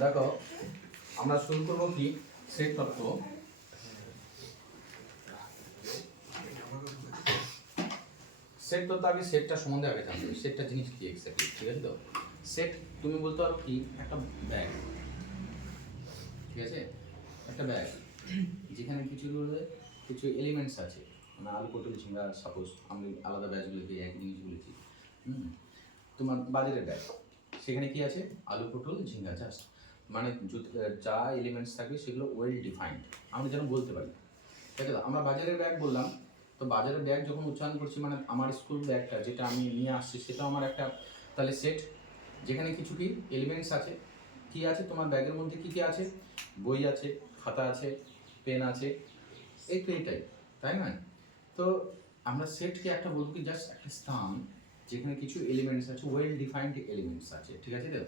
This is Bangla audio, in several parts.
দেখো আমরা শুরু করব কি সেট তত্ত্ব। সেট তত্ত্ব আগে সেটটা সম্বন্ধে আগে জানতে হবে, সেটটা জিনিস কি এক্স্যাক্টলি, ঠিক আছে? তো সেট তুমি বলতে পারো কি একটা ব্যাগ, ঠিক আছে? একটা ব্যাগ যেখানে কিছু এলিমেন্টস আছে, মানে আলু পটল ঝিঙ্গা, সাপোজ আমি আলাদা ব্যাগগুলোকে একই জিনিস বলেছি। তোমার বাজারের ব্যাগ, সেখানে কি আছে? আলু পটল ঝিঙ্গা, জাস্ট মানে যা এলিমেন্টস থাকবে সেগুলো ওয়েল ডিফাইন্ড, আমরা যেন বলতে পারি। ঠিক আছে? আমরা বাজারের ব্যাগ বললাম, তো বাজারের ব্যাগ যখন উচ্চারণ করছি মানে আমার স্কুল ব্যাগটা যেটা আমি নিয়ে আসছি সেটা আমার একটা তাহলে সেট, যেখানে কিছু কি এলিমেন্টস আছে। কি আছে তোমার ব্যাগের মধ্যে? কি কি আছে? বই আছে, খাতা আছে, পেন আছে, এই তো এইটাই, তাই না? তো আমরা সেটকে একটা বলবো কি জাস্ট একটা স্থান যেখানে কিছু এলিমেন্টস আছে, ওয়েল ডিফাইন্ড এলিমেন্টস আছে, ঠিক আছে? তো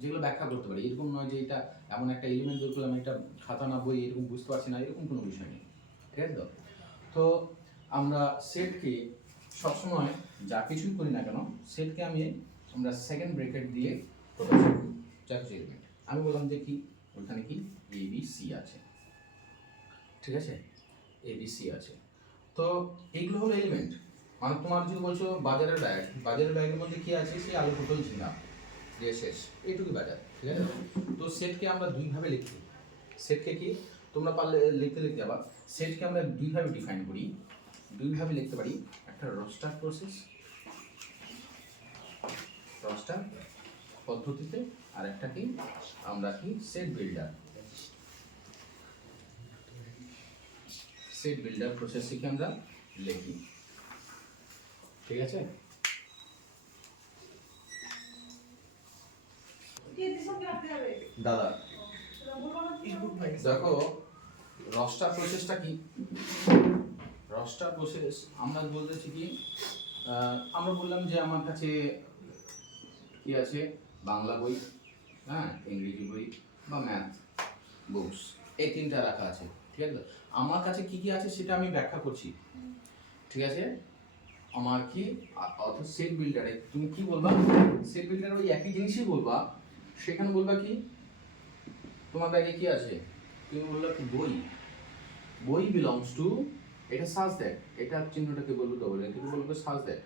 যেগুলো ব্যাখ্যা করতে পারি, এরকম নয় যে এটা এমন একটা এলিমেন্ট বের করলাম এটা খাতা না বই এরকম বুঝতে পারছি না, এরকম কোনো বিষয় নেই, ঠিক আছে? তো তো আমরা সেটকে সবসময় যা কিছুই করি না কেন, সেটকে আমরা সেকেন্ড ব্রেকেট দিয়ে প্রকাশ করি যা কিছু এলিমেন্ট। আমি বললাম যে কি ওখানে কি এ বি সি আছে, ঠিক আছে? এ বি সি আছে, তো এইগুলো হলো এলিমেন্ট। মানে তোমার যদি বলছো বাজারের ব্যাগ, বাজারের ব্যাগের মধ্যে কি আছে? সেই আলু পটল ঝিঙ্গা দিয়ে শেষ, এইটুকুই বাজার, ঠিক আছে? তো সেটকে আমরা দুইভাবে লিখি। সেটকে কি তোমরা পারলে লিখতে আবার সেটকে আমরা দুইভাবে ডিফাইন করি, দুইভাবে লিখতে পারি। একটা রোস্টার প্রসেস, রোস্টার পদ্ধতিতে, আর একটা কি আমরা কি সেট বিল্ডার, সেট বিল্ডার প্রসেসকে আমরা লিখি, ঠিক আছে? দাদা দেখো রস্টার প্রসেসটা কি? রস্টার প্রসেস আমরা বলতেছি কি আমরা বললাম যে আমার কাছে কি আছে? বাংলা বই, হ্যাঁ, ইংরেজি বই বা ম্যাথ বুকস, এই তিনটা রাখা আছে, ঠিক আছে? আমার কাছে কি কি আছে সেটা আমি ব্যাখ্যা করছি, ঠিক আছে? আমার কি অর্থাৎ সেট বিল্ডারে তুমি কি বলবা? সেট বিল্ডারে ওই একই জিনিসই বলবা, সেখানে বলবা কি তোমার ব্যাগে কি আছে? তুমি বললো কি বই, বই বিলংস টু, এটা সার্চ দ্যাট, এটা চিহ্নটাকে বলবো ডবল এটাকে বলবো সার্চ দ্যাট,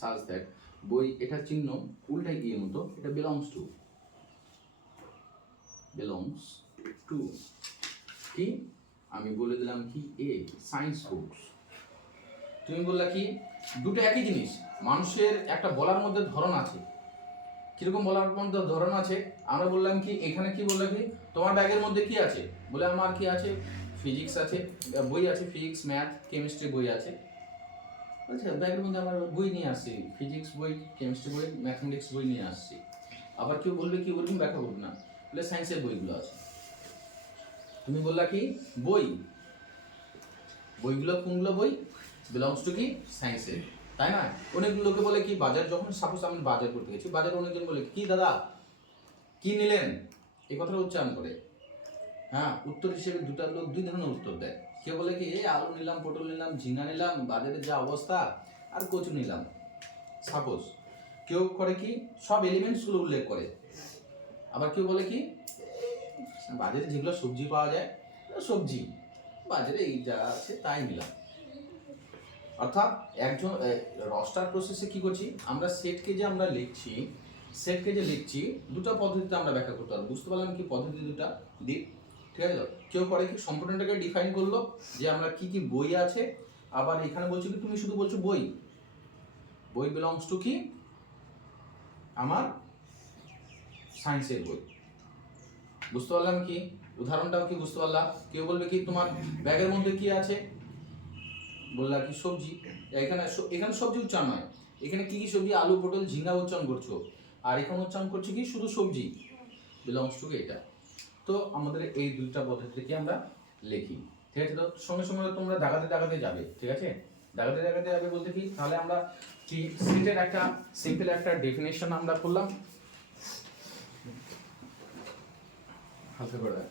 সার্চ দ্যাট বই, এটা চিহ্ন উল্টাই গিয়ে মতো, এটা বিলংস টু, বিলংস টু কি আমি বলে দিলাম কি এ সায়েন্স বুকস। তুমি বললা কি দুটো একই জিনিস, মানুষের একটা বলার মধ্যে ধরন আছে, কিরকম বলার মধ্যে ধরন আছে? আমরা বললাম কি এখানে কি বললাম কি তোমার ব্যাগের মধ্যে কি আছে? বলে আমার কি আছে? ফিজিক্স আছে, বই আছে, ফিজিক্স ম্যাথ কেমিস্ট্রি বই আছে। আচ্ছা, ব্যাগের মধ্যে আমার বই নিয়ে আসছি, ফিজিক্স বই, কেমিস্ট্রি বই, ম্যাথমেটিক্স বই নিয়ে আসছি। আবার কেউ বলবে কি ওরকম ব্যাখ্যা করবে না, বলে সায়েন্সের বইগুলো আছে। তুমি বললা কি বই, বইগুলো কোনগুলো বই? বিলংস টু কি সায়েন্সের, তাই না? অনেক লোকে বলে কি বাজার, যখন সাপোজ আমি বাজার করতে গেছি, বাজারে অনেকজন বলে কি দাদা কি নিলেন, এই কথাটা উচ্চারণ করে। হ্যাঁ, উত্তর হিসেবে দুটা লোক দুই ধরনের উত্তর দেয়। কেউ বলে কি এই আলু নিলাম, পটল নিলাম, ঝিঙ্গা নিলাম, বাজারের যা অবস্থা, আর কচু নিলাম, সাপোজ। কেউ করে কি সব এলিমেন্টসগুলো উল্লেখ করে। আবার কেউ বলে কি বাজারে যেগুলো সবজি পাওয়া যায়, সবজি বাজারে এই যা আছে তাই নিলাম। অর্থাৎ একজন রস্টার প্রসেসে কি করছি আমরা? সেটকে যে আমরা লিখছি, সেটকে যে লিখছি দুটো পদ্ধতিতে আমরা ব্যাখ্যা করতে পারবো। বুঝতে পারলাম কি পদ্ধতি দুটা দিক, ঠিক আছে? কেউ করে কি সম্পূর্ণটাকে ডিফাইন করলো যে আমরা কি কি বই আছে, আবার এখানে বলছো কি তুমি শুধু বলছো বই, বই বিলংস টু কি আমার সায়েন্সের বই। বুঝতে পারলাম কি উদাহরণটাও কি বুঝতে পারলাম? কেউ বলবে কি তোমার ব্যাগের মধ্যে কি আছে? বললা কি সবজি, এখানে এখানে সবজি উচ্চারণ নয়, এখানে কি কি সবজি? আলু পটল ঝিঙ্গা উচ্চারণ করছো, আর এখানে উচ্চারণ করছো কি শুধু সবজি, বিলংস টু এটা। তো আমাদের এই দুইটা পদ্ধতিকে আমরা লিখি, ঠিক আছে? তো সঙ্গে সঙ্গে তোমরা দাগাতে যাবে, ঠিক আছে? দাগাতে যাবে বলতে কি তাহলে আমরা কি সেটের একটা সিম্পল একটা ডেফিনেশন আমরা করলাম হালকা করে।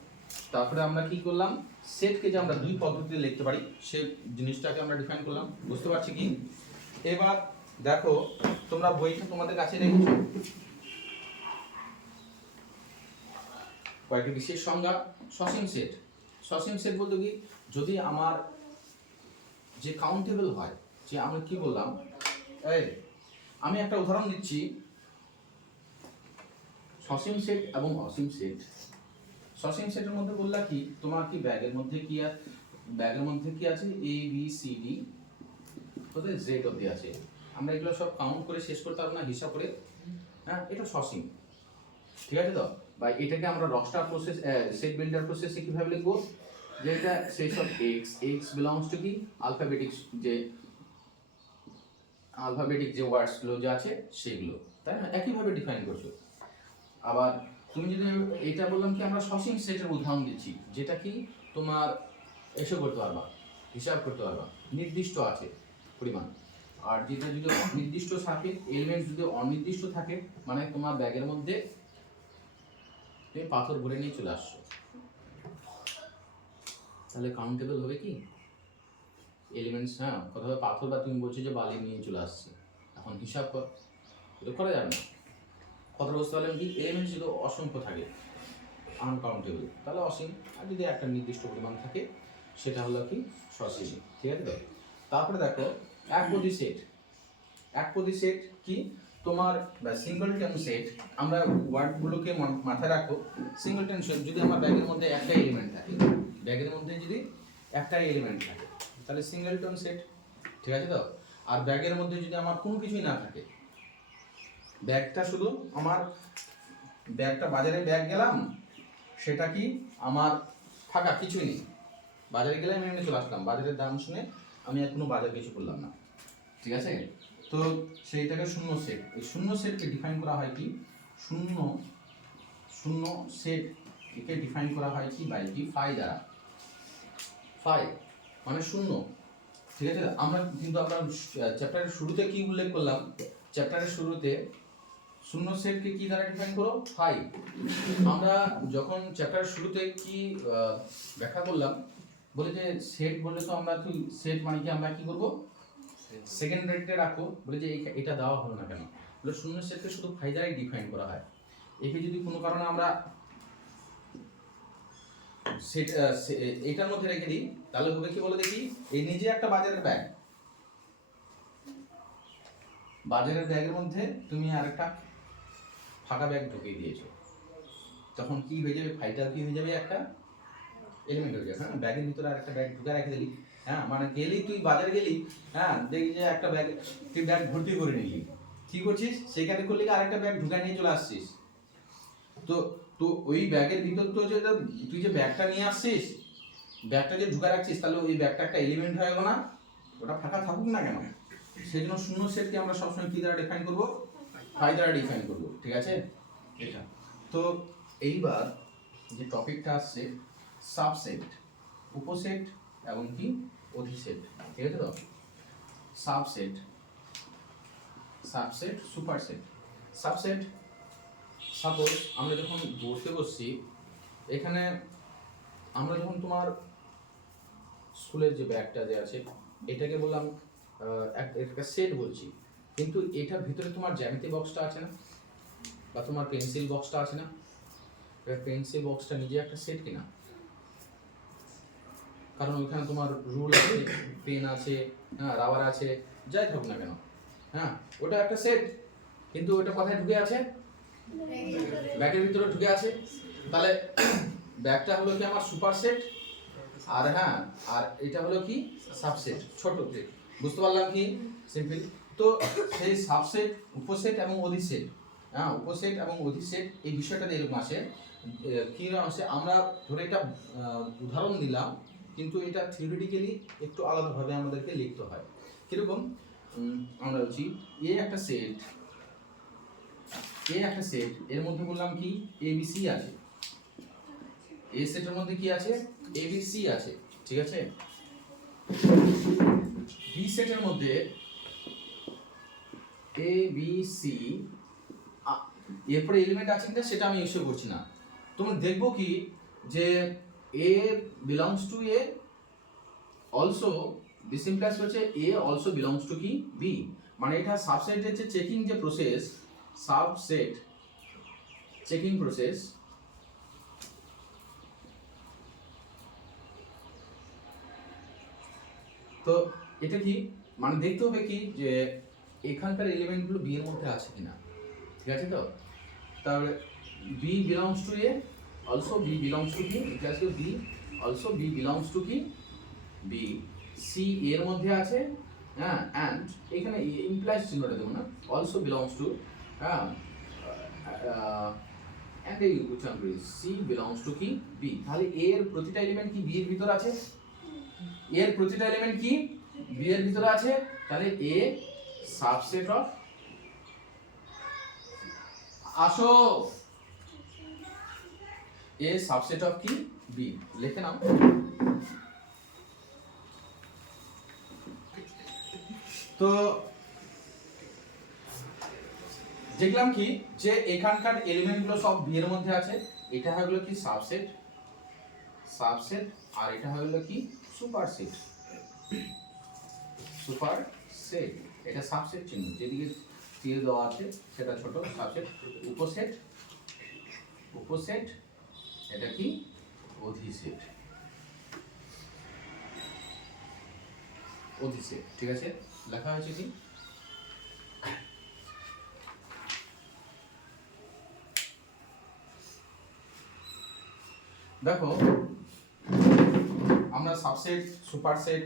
তারপরে আমরা কি করলাম? সেটকে যে আমরা দুই পদ্ধতিতে লিখতে পারি সে জিনিসটাকে আমরা ডিফাইন করলাম। বুঝতে পারছি কি? এবার দেখো তোমরা বইটা তোমাদের কাছে রেখেছো, কয়েকটি বিশেষ সংজ্ঞা। সসীম সেট, সসীম সেট বলতে কি, যদি আমার যে কাউন্টেবল হয়, যে আমরা কি বললাম, এই আমি একটা উদাহরণ দিচ্ছি, সসীম সেট এবং অসীম সেট। সসীম সেটের মধ্যে বললা কি, তোমার কি ব্যাগের মধ্যে কি আছে এ বি সি ডি কোথায় জেড অবধি আছে, আমরা এগুলো সব কাউন্ট করে শেষ করতে পারবো না, হিসাব করে, হ্যাঁ এটা সসীম, ঠিক আছে তো। বা এটাকে আমরা রকস্টার প্রসেস, সেট বিল্ডার প্রসেসে কিভাবে লিখবো, যে এটা সেই সব এক্স বিলংস টু কি আলফাবেটিক যে ওয়ার্ডসগুলো যে আছে সেগুলো, তাই না, একইভাবে ডিফাইন করছো। আবার তুমি যদি এটা বললাম কি, আমরা সসীম সেটের উদাহরণ দিচ্ছি, যেটা কি তোমার এসে করতে পারবা, হিসাব করতে পারবা, নির্দিষ্ট আছে পরিমাণ। আর যেটা যদি অনির্দিষ্ট থাকে, এলিমেন্ট যদি অনির্দিষ্ট থাকে, মানে তোমার ব্যাগের মধ্যে তুমি পাথর ভরে নিয়ে চলে আসছো, তাহলে কাউন্টেবল হবে কি এলিমেন্টস, হ্যাঁ কথা পাথর, বা তুমি বলছো যে বালি নিয়ে চলে আসছে, এখন হিসাব করা যাবে না। কথা বুঝতে পারলাম কি, এলিমেন্টস যদি অসংখ্য থাকে আনকাউন্টেবল, তাহলে অসীম, আর যদি একটা নির্দিষ্ট পরিমাণ থাকে সেটা হলো কি সসীম, ঠিক আছে তো। তারপরে দেখো একপদী সেট। একপদী সেট কি, তোমার সিঙ্গলটন সেট, আমরা ওয়ার্ডগুলোকে মাথায় রাখো। সিঙ্গলটন সেট, যদি আমার ব্যাগের মধ্যে একটা এলিমেন্ট থাকে, ব্যাগের মধ্যে যদি একটা এলিমেন্ট থাকে তাহলে সিঙ্গলটন সেট, ঠিক আছে তো। আর ব্যাগের মধ্যে যদি আমার কোনো কিছুই না থাকে, ব্যাগটা শুধু আমার, ব্যাগটা বাজারে ব্যাগ গেলাম, সেটা কি আমার ফাঁকা, কিছুই নেই, বাজারে গেলে আমি এমনি চলে আসলাম, বাজারের দাম শুনে আমি আর কোনো বাজার কিছু করলাম না, ঠিক আছে তো, সেইটাকে শূন্য সেট। এই শূন্য সেটকে ডিফাইন করা হয় কি, শূন্য সেট একে ডিফাইন করা হয় কি বাই কি, ফাই দ্বারা। ফাই মানে শূন্য, ঠিক আছে। আমরা চ্যাপ্টারের শুরুতে কি উল্লেখ করলাম, চ্যাপ্টারের শুরুতে শূন্য সেটকে কি দ্বারা ডিফাইন করো, ফাই। আমরা যখন চ্যাপ্টারের শুরুতে কি ব্যাখ্যা করলাম, বলে যে সেট বললে তো আমরা তো সেট মানে কি, আমরা কি করব, সেকেন্ড রেটে রাখো, বলে যে এটা দেওয়া হলো না কেন, বলে শূন্য সেটকে শুধু ফাই দ্বারাই ডিফাইন করা হয়। একে যদি কোনো কারণে আমরা সেট এটার মধ্যে রেখে দিই, তাহলে হবে কি বলে দেখি, এই নিজে একটা বাজারের ব্যাগ, বাজারের ব্যাগের মধ্যে তুমি আরেকটা ফাঁকা ব্যাগ ঢুকিয়ে দিয়েছো, তখন কি হয়ে যাবে, ফাইটা কি হয়ে যাবে, একটা এলিমেন্ট হয়ে যাবে, হ্যাঁ ব্যাগের ভিতরে আরেকটা ব্যাগ ঢুকে রেখে দিলি, হ্যাঁ মানে গেলি তুই বাজারে গেলি, হ্যাঁ দেখি যে একটা ব্যাগ তুই ব্যাগ ভর্তি করে নিলি, কি করছিস সেখানে করলি আরেকটা ব্যাগ ঢুকে নিয়ে চলে আসছিস, তো তো ওই ব্যাগের ভিতর তো যে তুই যে ব্যাগটা নিয়ে আসছিস, ব্যাগটা যে ঢুকে রাখছিস, তাহলে ওই ব্যাগটা একটা এলিমেন্ট হয়ে গেল না, ওটা ফাঁকা থাকুক না কেন, সেই জন্য শূন্য সেটকে আমরা সবসময় কি দ্বারা ডিফাইন করবো, ফাই দ্বারা ডিফাইন করবো, ঠিক আছে এটা। তো এইবার যে টপিকটা আসছে সাবসেট, উপসেট এবং কি অধিসেট, ঠিক আছে তো। Subset, superset. সাবসেট, সাপোজ আমরা যখন বসতে বসছি, এখানে আমরা যখন তোমার স্কুলের যে ব্যাগটা যে আছে, এটাকে বললাম একটা সেট বলছি, কিন্তু এটার ভিতরে তোমার জ্যামিতি বক্সটা আছে না, বা তোমার পেন্সিল বক্সটা আছে না, পেন্সিল বক্সটা নিজে একটা সেট কিনা, কারণ ওইখানে তোমার রুল আছে, পেন আছে, হ্যাঁ রাবার আছে, যাই থাকুক না কেন, হ্যাঁ ওটা একটা সেট, কিন্তু ওটা কোথায় ঢুকে আছে, ব্যাগের ভিতরে ঢুকে আছে, তাহলে ব্যাগটা হলো কি আমার সুপার সেট, আর হ্যাঁ আর এটা হলো কি সাবসেট, ছোট সেট, বুঝতে পারলাম কি সিম্পল। তো সেই সাবসেট, উপসেট এবং অধিসেট, হ্যাঁ উপসেট এবং অধিসেট এই বিষয়টা এরকম আসে, কি আসে, আমরা ধরে এটা উদাহরণ দিলাম, কিন্তু এটা থিওরিটিক্যালি একটু আলাদাভাবে আমাদেরকে লিখতে হয়। কিরকম, আমরা বলছি একটা সেট, একটা সেট, এর মধ্যে বললাম কি এবিসি আছে, এ সেটের মধ্যে কি আছে, এবিসি আছে, ঠিক আছে। বি সেটের মধ্যে এ বি সি, এরপরে এলিমেন্ট আছে কিনা সেটা আমি ইস্যু করছি না, তোমরা দেখবো কি যে A belongs to A, also this implies হচ্ছে এ অলসো বিলংস টু কি বি, মানে এটা সাবসেটের যে চেকিং যে প্রসেস, সাবসেট চেকিং প্রসেস, তো এটা কি মানে দেখতে হবে কি যে এখানকার এলিমেন্টগুলো বি এর মধ্যে আছে কিনা, ঠিক আছে তো। তাহলে B belongs to A, also B belongs to কি, এটা আছে B also B belongs to কি বি, সি এর মধ্যে আছে, হ্যাঁ, অ্যান্ড এখানে ইমপ্লাইজ চিহ্নটা দেবো না, অলসো বিলংস টু, হ্যাঁ, অ্যান্ড এই উচ্চারণ করি সি বিলংস টু কি বি। তাহলে এ এর প্রতিটা এলিমেন্ট কি বি এর ভিতরে আছে, এর প্রতিটা এলিমেন্ট কি বি এর ভিতরে আছে, তাহলে এ সাবসেট অফ, আসো, এ সাবসেট অফ কি বি, লিখে নাও। তো দেখলাম কি যে এখানকার এলিমেন্টগুলো সব বি এর মধ্যে আছে, এটা হয়ে গেল কি সাবসেট, সাবসেট, আর এটা হয়ে গেল কি সুপারসেট, সুপারসেট, এটা সাবসেট চিহ্ন, যেদিকে তীর দেওয়া আছে সেটা ছোট সাবসেট, উপসেট, উপসেট, এটা কি অধিসেট, অধিসেট, ঠিক আছে, লেখা হয়েছে কি। দেখো আমরা সাবসেট সুপারসেট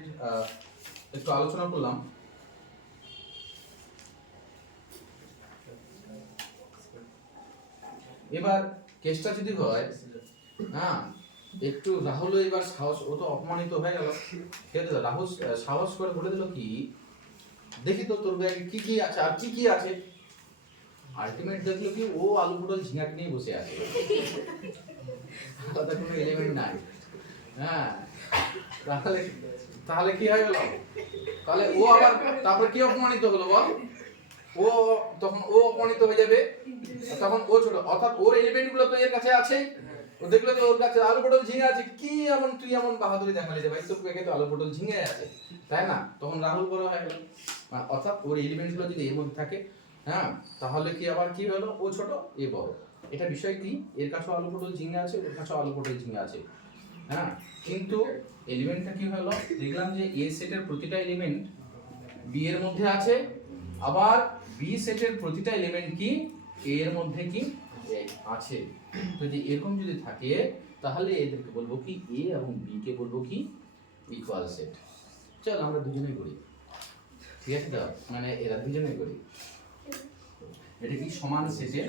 একটু আলোচনা করলাম। এবার কেসটা যদি হয়, হ্যাঁ, একটু রাহুল এবার সাহস, ও তো অপমানিত হয়ে গেল, ঠিক আছে, রাহুল সাহস করে বলে দিল কি দেখি তো তোর ব্যাগে কি কি আছে আর কি কি আছে, আলটিমেট দেখলো কি ও আলু পটল ঝিঙাট নিয়ে বসে আছে, আলাদা কোনো এলিমেন্ট নাই, হ্যাঁ, তাহলে তাহলে কি হয়ে গেল, তাহলে ও আবার তারপর কি অপমানিত হলো বল, ও তখন ও অপমানিত হয়ে যাবে, তখন ও ছোট, অর্থাৎ ওর এলিমেন্ট গুলো তো এর কাছে আছে, ও দেখলো যে ওর কাছে আলু পটল ঝিঙে আছে, কি এমন তুই এমন বাহাদুরি দেখালি যে ভাই তোর ব্যাগে তো আলু পটল ঝিঙে আছে, তাই না, তখন রাহুল বড় হয়ে গেল, অর্থাৎ ওর এলিমেন্ট গুলো যদি এর মধ্যে থাকে, হ্যাঁ, তাহলে কি আবার কি হলো, ও ছোট এ বড়, এটা বিষয় কি, এর কাছেও আলু পটল ঝিঙে আছে, ওর কাছেও আলু পটল ঝিঙে আছে, হ্যাঁ, কিন্তু এলিমেন্টটা কি হলো, দেখলাম যে এ সেটের প্রতিটা এলিমেন্ট বি এর মধ্যে আছে, আবার বি সেটের প্রতিটা এলিমেন্ট কি এ এর মধ্যে কি আছে, যদি এরকম যদি থাকে তাহলে এদেরকে বলবো কি এ এবং বি কে বলবো কি ইকুয়াল সেট। চল আমরা দুজনেই করি, ঠিক আছে তো, মানে এরা দুজনেই করি, এটা কি সমান সেটে,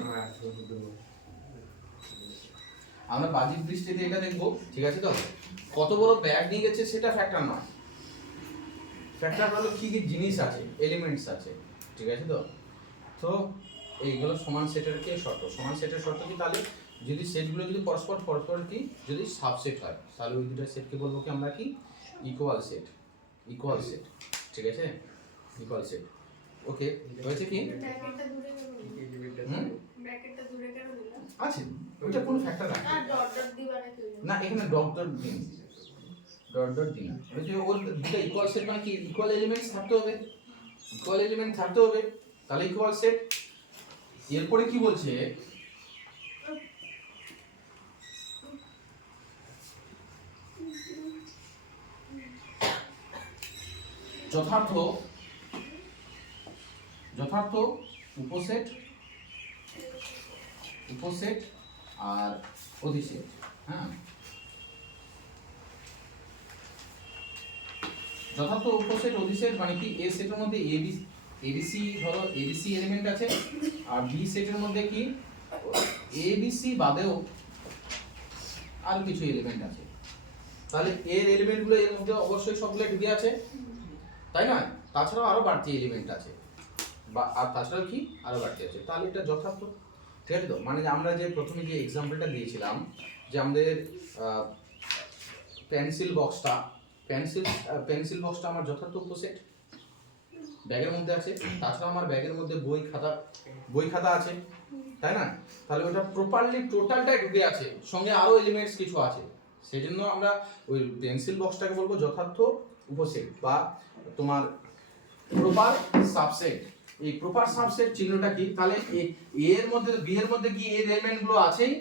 আমরা বাহ্যিক দৃষ্টিতে এটা দেখবো, ঠিক আছে তো, কত বড় ব্যাগ নিয়ে গেছে সেটা ফ্যাক্টর নয়, ফ্যাক্টর হলো কি কি জিনিস আছে, এলিমেন্টস আছে, ঠিক আছে তো। তো এইগুলো সমান সেটের কি শর্ত, সমান সেটের শর্ত কি, তাহলে যদি সেটগুলো যদি পরস্পর পরস্পর কি যদি সাবসেট হয়, তাহলে ওই দুটো সেটকে বলবো কি আমরা কি ইকুয়াল সেট, ইকুয়াল সেট, ঠিক আছে, ইকুয়াল সেট, ওকে, হয়েছে কি ব্র্যাকেটটা দূরে কেন দিলা? ব্র্যাকেটটা দূরে কেন দিলা? আছে, ওটা কোনো ফ্যাক্টর না, আর ডট ডট দিবা নাকি ওই জন্য? না এখানে ডট ডট দিন, ডট ডট দিন, ওই যে ওর দুটো ইকুয়াল সেট মানে কি ইকুয়াল এলিমেন্টস থাকতে হবে, ইকুয়াল এলিমেন্ট থাকতে হবে, তাহলে ইকুয়াল সেট। এরপরে কি বলছে, যথার্থ, যথার্থ উপসেট, উপসেট আর অধিসেট, হ্যাঁ, যথার্থ উপসেট অধিসেট মানে কি এ সেটের মধ্যে এবিসি ধরো এবিসি এলিমেন্ট আছে, আর বি সেটের মধ্যে কি এবিসি বাদেও আর কিছু এলিমেন্ট আছে, তাহলে এর এলিমেন্টগুলো এর মধ্যে অবশ্যই সবগুলো ঢুকে আছে, তাই না, তাছাড়াও আরো বাড়তি এলিমেন্ট আছে, বা আর তাছাড়াও কি আরো বাড়তি আছে, তাহলে এটা যথার্থ, ঠিক আছে তো, মানে আমরা যে প্রথমে যে এক্সাম্পলটা দিয়েছিলাম যে আমাদের পেন্সিল বক্সটা, পেন্সিল বক্সটা আমার যথার্থ উপসেট ব্যাগের মধ্যে আছে, তাছাড়া আমার ব্যাগের মধ্যে বই খাতা আছে, তাই না, তাহলে ওটা প্রপারলি টোটালটাই ঢুকে আছে, সঙ্গে আরো এলিমেন্টস কিছু আছে, সেজন্য আমরা ওই পেন্সিল বক্সটাকে বলবো যথার্থ উপসেট বা তোমার প্রপার সাবসেট। এই প্রপার সাবসেট চিহ্নটা কি, তাহলে এর মধ্যে বি এর মধ্যে কি এর এলিমেন্ট গুলো আছেই,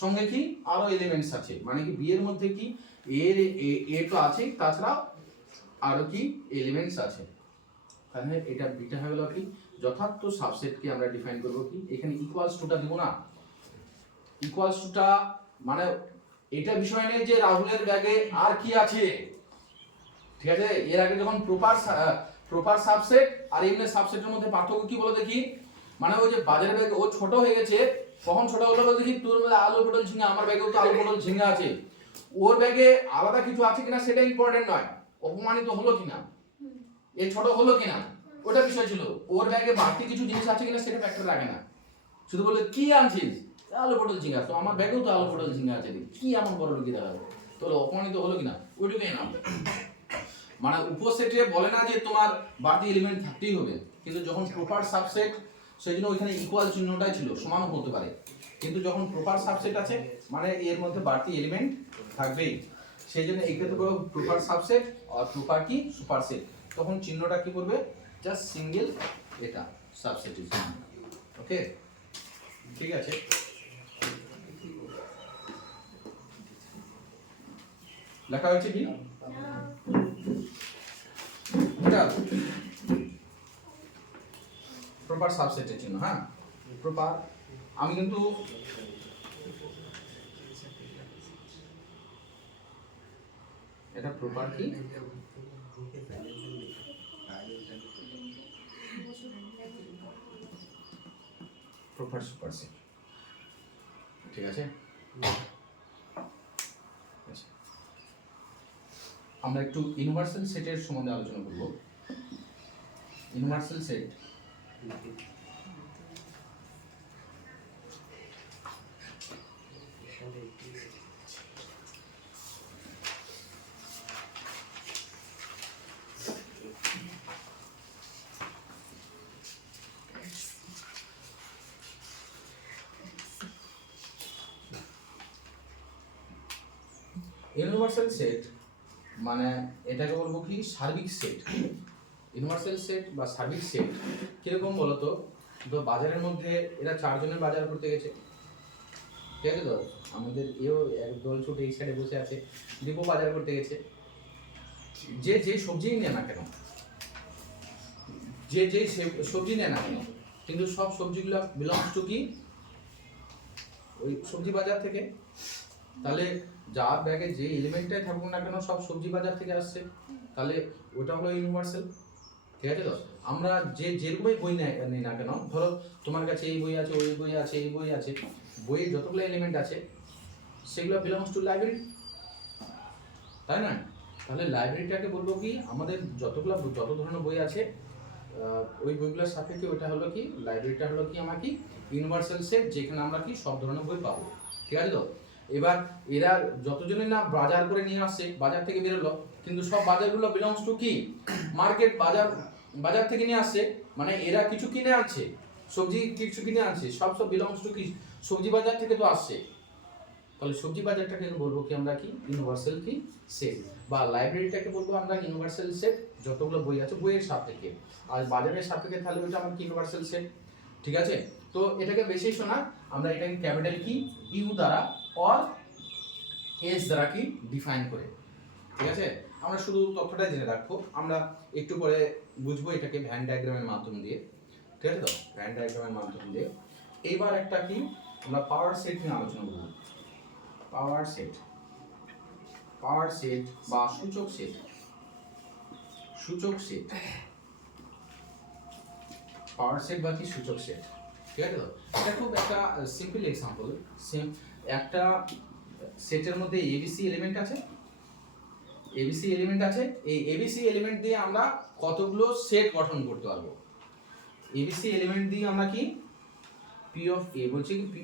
সঙ্গে কি আরো এলিমেন্টস আছে, মানে কি বি এর মধ্যে কি এর এ তো আছে, তাছাড়া আরো কি এলিমেন্টস আছে, তাহলে এটা বিটা হয়ে গেল কি যথার্থ সাবসেটকে আমরা ডিফাইন করব কি এখানে ইকুয়ালস টুটা দিব না, ইকুয়ালস টুটা মানে এটা বিষয় নেই যে রাহুলের ব্যাগে আর কি আছে, ঠিক আছে। এর আগে যখন প্রপার সাবসেট আর এমনি সাবসেটের মধ্যে পার্থক্য কি বলো দেখি, মানে ওই যে বাজারের ব্যাগে ও ছোট হয়ে গেছে, কখন ছোট হলো বলে দেখি, তোর মধ্যে আলু পটল ঝিঙ্গা, আমার ব্যাগেও তো আলু পটল ঝিঙ্গা আছে, ওর ব্যাগে আলাদা কিছু আছে কিনা সেটা ইম্পর্টেন্ট নয়, অপমানিত হলো কিনা, এ ছোট হলো কিনা ওটা বিষয় ছিল, ওর ব্যাগে বাড়তি কিছু জিনিস আছে কিনা সেটা ফ্যাক্টর রাখে না, শুধু বলে কি আনছিস আলু পটল ঝিঙ্গা, তো আমার ব্যাগেও তো আলু পটল ঝিঙ্গা আছে, কি এমন বড় লোক দেখা যাবে, তো অপমানিত হলো কিনা ওইটুকুই না, মানে উপসেটে বলে না যে তোমার বাড়তি এলিমেন্ট থাকতেই হবে, কিন্তু যখন প্রপার সাবসেট সেই জন্য ওইখানে ইকুয়াল চিহ্নটাই ছিল, সমান হতে পারে, কিন্তু যখন প্রপার সাবসেট আছে মানে এর মধ্যে বাড়তি এলিমেন্ট থাকবেই, সেই জন্য এক্ষেত্রে বলবো প্রপার সাবসেট আর প্রপার কি সুপারসেট, তখন চিহ্নটা কি করবে জাস্ট সিঙ্গেল এটা সাবসেট, ওকে ঠিক আছে। লেখা হয়েছে কি এটা প্রপার সাবসেটের চিহ্ন, হ্যাঁ প্রপার, আমি কিন্তু এটা প্রপার কি প্রপার সুপারসেট, ঠিক আছে। আমরা একটু ইউনিভার্সাল সেটের সম্বন্ধে আলোচনা করব। ইউনিভার্সাল সেট ইউনিভার্সাল সেট মানে এটাকে বলবো কি সার্বিক সেট, ইউনিভার্সাল সেট বা সার্বিক সেট কিরকম বলতো, তো বাজারের মধ্যে এরা চারজনের বাজার করতে গেছে, ঠিক আছে, তো আমাদের এও এক দল ছুটে এই সাইডে বসে আছে, দীপও বাজার করতে গেছে, যে যে সবজি নেয় না কেন, যে যে সবজি নেয় না কেন, কিন্তু সব সবজিগুলো বিলংস টু কি ওই সবজি বাজার থেকে, তাহলে যার ব্যাগে যে এলিমেন্টটাই থাকুক না কেন সব সবজি বাজার থেকে আসছে, তাহলে ওটা হলো ইউনিভার্সাল, ঠিক আছে। তো আমরা যে যেরকমই বই নিই না কেন, ধরো তোমার কাছে এই বই আছে, ওই বই আছে, এই বই আছে, বইয়ে যতগুলো এলিমেন্ট আছে সেগুলো বিলংস টু লাইব্রেরি, তাই না, তাহলে লাইব্রেরিটাকে বলবো কি আমাদের যত ধরনের বই আছে ওই বইগুলোর সাপেক্ষে ওটা হলো কি লাইব্রেরিটা হলো কি আমার কি ইউনিভার্সাল সেট, যেখানে আমরা কি সব ধরনের বই পাবো, ঠিক আছে। তো এবার এরা যতজনই না বাজার করে নিয়ে আসছে, বাজার থেকে বেরোলো, কিন্তু সব বাজারগুলো বিলংস টু কি মার্কেট, বাজার থেকে নিয়ে আসছে, মানে এরা কিছু কিনে আনছে, সবজি কিছু কিনে আনছে, সব বিলংস টু কি সবজি বাজার থেকে তো আসছে, তাহলে সবজি বাজারটাকে বলবো কি আমরা কি ইউনিভার্সাল কি সেট, বা লাইব্রেরিটাকে বলবো আমরা ইউনিভার্সাল সেট, যতগুলো বই আছে বইয়ের সাপেক্ষে, আর বাজারের সাপেক্ষে তাহলে ওইটা আমার কি ইউনিভার্সাল সেট, ঠিক আছে। তো এটাকে বেশি শোনা আমরা এটাকে ক্যাপিটাল কি ইউ দ্বারা অর এস দ্বারা কি ডিফাইন করে, ঠিক আছে। আমরা শুধু তথ্যটা জেনে রাখবো, আমরা একটু পরে বুঝবো এটাকে ভ্যান ডায়াগ্রামের মাধ্যম দিয়ে, ঠিক আছে। তো ভ্যান ডায়াগ্রামের মাধ্যম দিয়ে এইবার একটা কি আমরা পাওয়ার সেট নিয়ে আলোচনা করব, পাওয়ার সেট বা সূচক সেট, পাওয়ার সেট বা কি সূচক সেট, ঠিক আছে। তো এটা খুব একটা সিম্পল এক্সাম্পল, একটা সেটের মধ্যে এবিসি এলিমেন্ট আছে, এই এবিসি এলিমেন্ট দিয়ে আমরা কতগুলো সেট গঠন করতে পারবো, এবিসি এলিমেন্ট দিয়ে আমরা কি পি অফ এ বলছি কি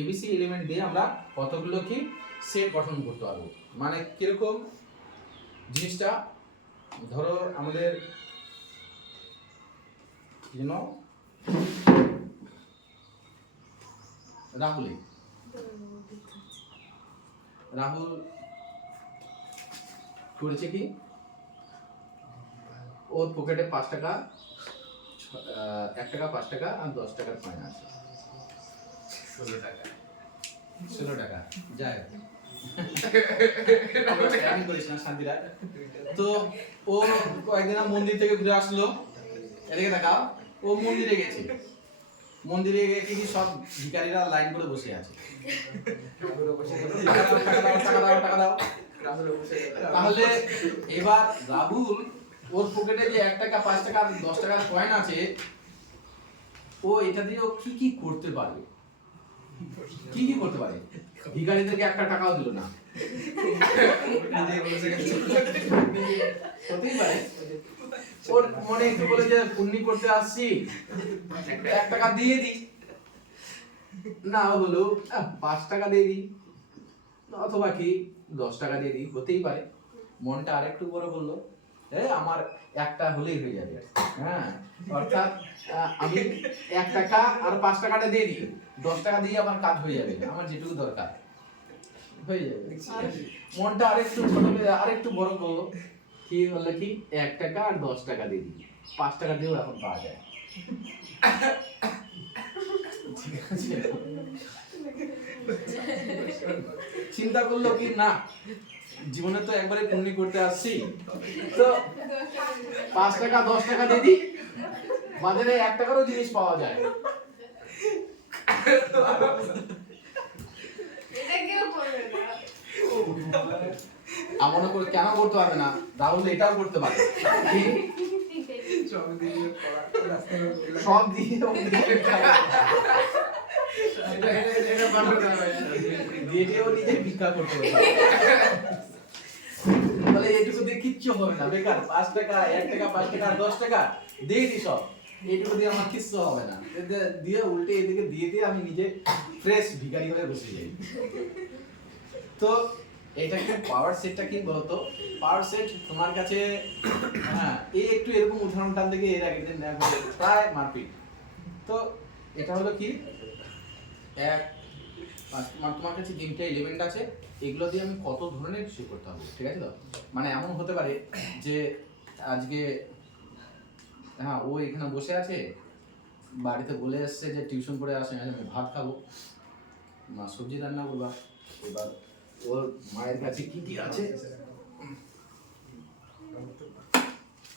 এবিসি এলিমেন্ট দিয়ে আমরা কতগুলো কি সেট গঠন করতে পারবো, মানে কিরকম জিনিসটা, ধরো আমাদের রাহুল করেছে কি ওর পকেটে 5 টাকা 1 টাকা 5 টাকা আর 10 টাকার কয়েন আছে, 16 টাকা যাই আমি করিস না শান্তিরা। তো ও কয়েকদিন মন্দির থেকে ঘুরে আসলো, এদিকে দেখাও, ও মন্দিরে গেছে, মন্দিরে গিয়ে কি সব ভিখারিরা লাইন করে বসে আছে, টাকা দাও, টাকা দাও, টাকা দাও, টাকা দাও। তাহলে এবার রাহুল ওর পকেটে যে 1 টাকা 5 টাকা 10 টাকার কয়েন আছে, ও এটা দিয়ে ও কি কি করতে পারে, কি কি করতে পারে? ভিখারিদেরকে 1 টাকাও দিল না, হতেই পারে ওর মনে একটু বলে যে পুণ্যি করতে আসছি, 1 টাকা দিয়ে দিই, না হলো 5 টাকা দিয়ে দিই, অথবা কি 10 টাকা দিয়ে দিই, হতেই পারে। মনটা আরেকটু বড় বললো, আমার একটা হলেই হয়ে যাবে, হ্যাঁ, অর্থাৎ আমি 1 টাকা আর 5 টাকাটা দিয়ে দিই, 10 টাকা দিয়ে আমার কাজ হয়ে যাবে, আমার যেটুকু দরকার হয়ে যাবে। মনটা আরেকটু ছোট, আরেকটু বড় করলো, কি বললো কি 1 টাকা আর 10 টাকা দিয়ে দিই, 5 টাকা দিয়েও এখন পাওয়া যায়, ঠিক আছে। চিন্তা করলো কি না, জীবনে তো একবারে পুণ্যি করতে আসছি, তো 5 টাকা 10 টাকা দিয়ে দিই, বাজারে 1 টাকারও জিনিস পাওয়া যায়। এটা কেউ করবে না। এমন করে কেন করতে পারবে না? রাহুল এটাও করতে পারে, কি সব দিয়ে দিয়েও নিজে ভিক্ষা করতে পারে, তাহলে এইটুকু দিয়ে কিচ্ছু হবে না, বেকার। 5 টাকা 1 টাকা 5 টাকা 10 টাকা দিয়ে দিই, সব এইটুকু দিয়ে আমার কিচ্ছু হবে না, দিয়ে উল্টে এদিকে দিয়ে দিয়ে আমি নিজে ফ্রেশ ভিখারি হয়ে বসে যাই। তো এটা কি পাওয়ার সেটটা কি বলতো? পাওয়ার সেট তোমার কাছে, হ্যাঁ, এই একটু এরকম উদাহরণ টান থেকে এর আগের দিন প্রায় মারপিট। তো এটা হলো কি, তোমার কাছে 3টা এলিমেন্ট আছে, এগুলো দিয়ে আমি কত ধরনের কিছু করতে হবে, ঠিক আছে তো? মানে এমন হতে পারে যে আজকে, হ্যাঁ, ও এখানে বসে আছে, বাড়িতে বলে এসছে যে টিউশন পড়ে আসে, আমি ভাত খাবো, মা সবজি রান্না করবা, এবার ওর মায়ের কাছে কি কি আছে,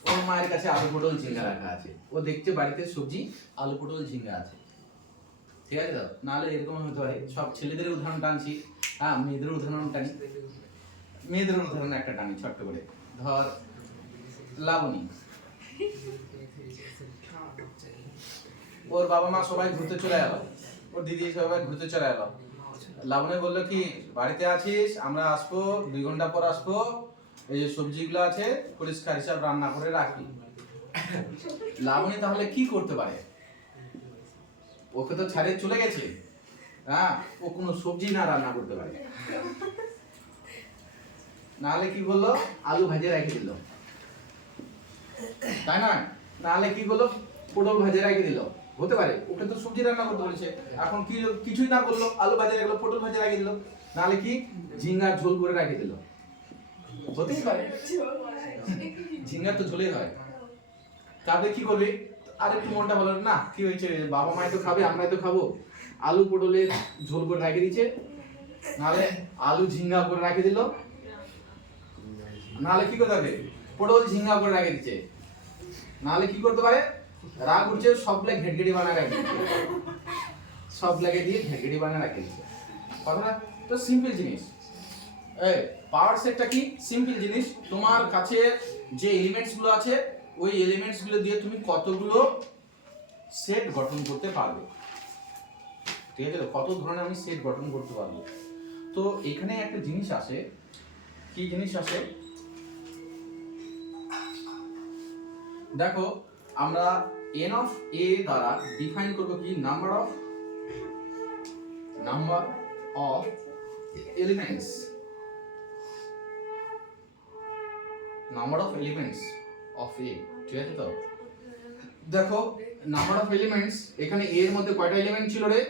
ওর মায়ের কাছে আলু পটল ঝিঙ্গা রাখা আছে, ও দেখছে বাড়িতে সবজি আলু পটল ঝিঙ্গা আছে, ঠিক আছে তো? নাহলে এরকম হতে পারে, সব ছেলেদের উদাহরণ টানছি, হ্যাঁ, মেয়েদের উদাহরণ টানি, মেয়েদের উদাহরণ একটা টানি ছোট্ট করে। ধর লাবণী, ওর বাবা মা সবাই ঘুরতে চলে এলো, ওর দিদি সবাই ঘুরতে চলে এলো, লাবণী বললো কি বাড়িতে আছিস, আমরা আসবো 2 ঘন্টা পর আসবো, এই যে সবজিগুলো আছে পরিষ্কার হিসাব রান্না করে রাখি। লাবণী তাহলে কি করতে পারে? ওকে তো ছাড়ে চলে গেছে, হ্যাঁ, ও কোনো সবজি না রান্না করতে পারে, নাহলে কি বললো আলু ভাজে রেখে দিল, তাই না? নাহলে কি বললো পটল ভাজে রেখে দিল, হতে পারে, ওকে তো সবজি রান্না করতে বলেছে, এখন কি কিছুই না করলো, আলু ভাজে রাখলো, পটল ভাজে রেখে দিল, নাহলে কি ঝিঙ্গার ঝোল করে রেখে দিল, হতেই পারে, ঝিঙ্গার তো ঝোলই হয়। তারপরে কি করবে, আর একটু মনটা ভালো না, কি হয়েছে, বাবা মাই তো খাবে, আমরাই তো খাবো, আলু পটলের ঝোল করে রেখে দিচ্ছে, নাহলে আলু ঝিঙ্গা করে রেখে দিল, নাহলে কি করতে হবে পটল ঝিঙ্গা করে রেখে দিচ্ছে, নাহলে কি করতে পারে রাগ উঠছে সবগুলো ঘেটঘেটি বানায় রাখে দিচ্ছে, সবগুলোকে দিয়ে ঘেটঘেটি বানায় রাখে দিচ্ছে, কথাটা তো সিম্পল জিনিস। পাওয়ার সেটটা কি সিম্পল জিনিস, তোমার কাছে যে এলিমেন্টস গুলো আছে ওই এলিমেন্টস গুলো দিয়ে তুমি কতগুলো সেট গঠন করতে পারবে, ঠিক আছে? কত ধরনের আমি সেট গঠন করতে পারবো। তো এখানে একটা জিনিস আসে, কি জিনিস আসে দেখো, আমরা n of a দ্বারা ডিফাইন করব কি number of elements, number of elements of a, ঠিক আছে তো? দেখো নাম্বার অফ এলিমেন্টস, এখানে a এর মধ্যে কয়টা এলিমেন্ট ছিল রে?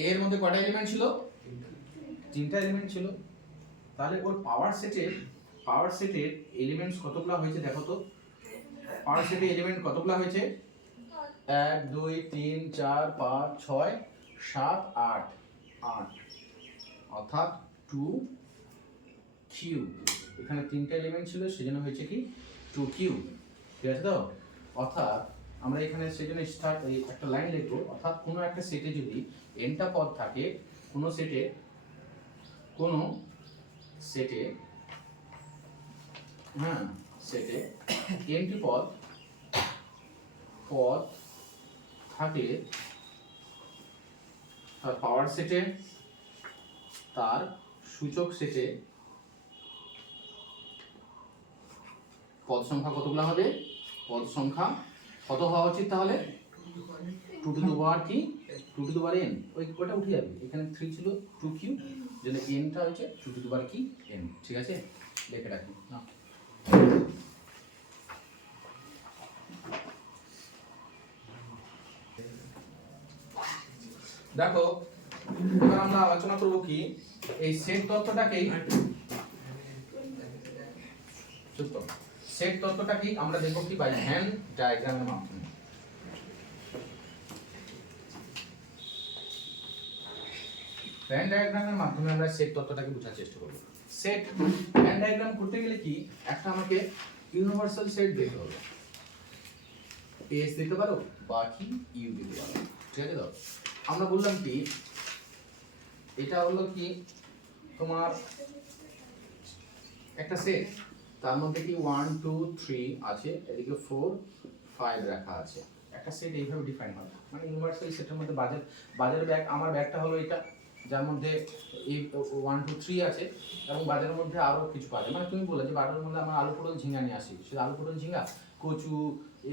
a এর মধ্যে কয়টা এলিমেন্ট ছিল? 3টা এলিমেন্ট ছিল। তাহলে ওর পাওয়ার সেটের এলিমেন্টস কতগুলো হয়েছে দেখো তো, পাওয়ার সেটে এলিমেন্ট কতগুলো হয়েছে? 1 2 3 4 5 6 7 8, অর্থাৎ টু কিউ, এখানে তিনটে এলিমেন্ট ছিল সেজন্য হয়েছে কি টু কিউ, ঠিক আছে তো। অর্থাৎ আমরা এখানে সেজন্য স্টার্ট একটা লাইন লিখবো, অর্থাৎ কোনো একটা সেটে যদি এনটা পদ থাকে, কোনো সেটে হ্যাঁ সেটে এনটি পদ থাকে, তার পাওয়ার সেটে, তার সূচক সেটে পদ সংখ্যা কতগুলো হবে? পদ সংখ্যা কত হওয়া উচিত তাহলে? 2 টু দি পাওয়ার কি 2 টু দি পাওয়ার n, ওটা উঠে যাবে, এখানে 3 ছিল 2q, যেন nটা হচ্ছে 2 টু দি পাওয়ার কি n, ঠিক আছে, লিখে রাখি না। দেখো এবার আমরা আলোচনা করব কি এই সেট তত্ত্বটাকেই, চুপ করো, সেট তত্ত্বটাকেই আমরা দেখব কি বাই ভেন ডায়াগ্রামের মাধ্যমে। ভেন ডায়াগ্রামের মাধ্যমে আমরা সেট তত্ত্বটাকে বোঝার চেষ্টা করব। সেট ভেন ডায়াগ্রাম করতে গেলে কি একটা আমাকে ইউনিভার্সাল সেট দিতে হবে, এস দিতে পারো বা কি ইউ দিতে পারো, ঠিক আছে তো। আমরা বললাম কি এটা হলো কি তোমার একটা সেট, তার মধ্যে কি 1 2 3 আছে, এদিকে 4 5 রাখা আছে, একটা সেট এইভাবে ডিফাইন হয়। মানে ইউনিভার্সাল সেটের মধ্যে বাজারের ব্যাগ, আমার ব্যাগটা হলো এটা, যার মধ্যে এই 1 2 3 আছে, এবং বাজারের মধ্যে আরো কিছু পাবে। মানে তুমি বলে যে বাজারের মধ্যে আমার আলু পটল ঝিঙ্গা নিয়ে আসি, সেটা আলু পটল ঝিঙ্গা কচু